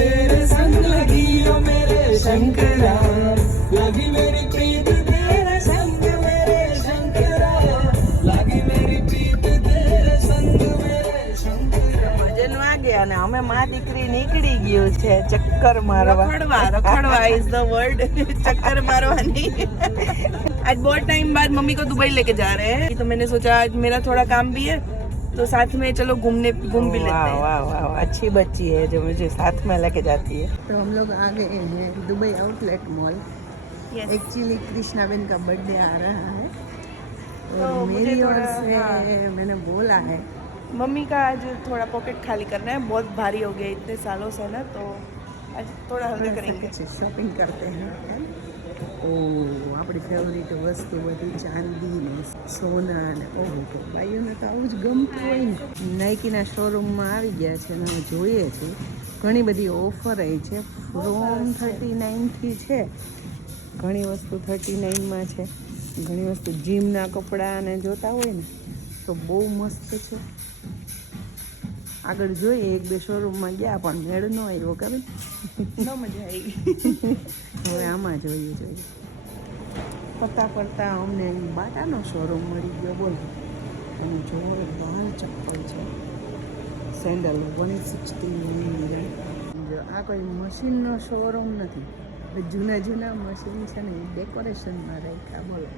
तेरे संग लगी ओ मेरे शंकरा, लगी मेरी प्रीत तेरे संग मेरे शंकरा, लगी मेरी प्रीत तेरे संग मेरे शंकरा। ભજન વાગે અને અમે માં દીકરી નીકળી ગયું છે ચક્કર મારવા. રખડવા ઇઝ ધ વર્ડ. चक्कर मारवानी. आज बहुत टाइम बाद मम्मी को दुबई लेके जा रहे हैं, तो मैंने सोचा आज मेरा थोड़ा काम भी है तो साथ में चलो घूम भी लेते हैं. वाह वाह वाह, अच्छी बच्ची है जो मुझे साथ में लेके जाती है. तो हम लोग आ गए हैं Dubai outlet mall. Actually Krishnaben का बर्थडे आ रहा है और मेरी ओर से मैंने बोला है मम्मी का आज थोड़ा पॉकेट खाली करना है, बहुत भारी हो गया इतने सालों से ना, तो आज थोड़ा हल्का करेंगे, शॉपिंग करते हैं. આપણી ફેવરિટ વસ્તુ બધી ચાંદી ને સોના ને ઓહો ભાઈઓને તો આવું જ ગમતું હોય ને. નાઇકીના શોરૂમમાં આવી ગયા છે અને અમે જોઈએ છીએ ઘણી બધી ઓફર આવી છે. ફ્રોમ 39થી છે, ઘણી વસ્તુ 39માં છે, ઘણી વસ્તુ જીમના કપડાં ને જોતા હોય ને તો બહુ મસ્ત છે. આગળ જોઈએ એક બે શોરૂમમાં ગયા પણ મેળ ન આવ્યો, ખબર ન મજા આવી. હવે આમાં જોઈએ ફરતા અમને બાટાનો શોરૂમ મળી ગયો. બોલો અને જોરદાર ચપ્પલ છે, સેન્ડલ 169. આ કોઈ મશીનનો શોરૂમ નથી, જૂના મશીન છે ને ડેકોરેશનમાં રાખ્યા. બોલો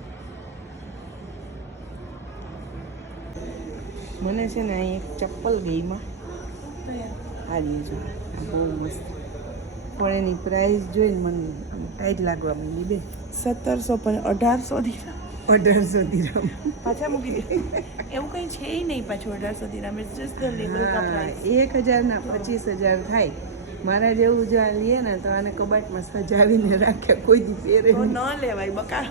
મને છે ને અહીં એક ચપ્પલ ગઈમાં આવી જો બહુ મસ્ત, પણ એની પ્રાઇસ જોઈને મને ટાઈટ લાગવા માંડી. બે 1700 1800 દિરહમ પાછા મૂકી દે. એવું કંઈ છે નહીં પાછું 1800 દિરહમ. ઇટ્સ જસ્ટ ધ લેબલ કા પ્રાઇસ. 1000 ના 25000 થાય. મારા જેવું જો આ લઈએ ને તો આને કબાટમાં સજાવીને રાખે, કોઈ દી પહેરે ન લેવાય બકા.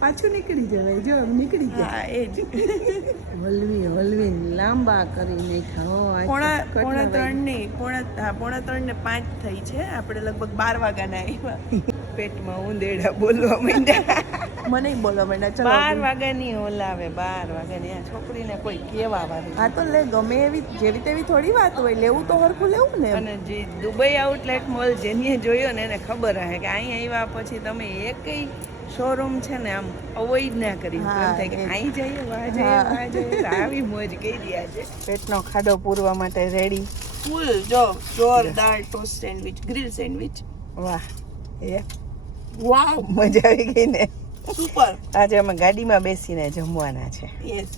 પાછું નીકળી જવાય. જો નીકળી ગયા એ જ હલવી લાંબા કરી નાખ્યા. પોણા 3 ને 5 થઈ છે. આપણે લગભગ 12 વાગ્યાના આવ્યા. પેટમાં ઉંદેડા બોલવા માંડ્યા. મને બોલવા માંડ્યા. 12 વાગ્યાની ઓલાવે, 12 વાગ્યાની. આ છોકરીને કોઈ કેવા વાળી. હા તો લે, ગમે એવી જેવી તેવી થોડી વાત હોય, લેવું તો હરખું લેવું ને. અને જે દુબઈ આઉટલેટ મોલ જેને જોયો ને એને ખબર હશે કે અહીં આવ્યા પછી તમે એકય શોરૂમ છે ને આમ અવોઈડ ના કરી. અહીં જઈએ વાહ જઈએ આવી મોજ કરી રહ્યા છે. પેટનો ખાડો પૂરવા માટે રેડી ફૂલ. જો જોરદાર ટોસ્ટ સેન્ડવિચ, ગ્રીલ સેન્ડવિચ. વાહ વાવ, મજા આવી ગઈ ને. સુપર. આજે અમે ગાડીમાં બેસીને જમવાના છે. યસ.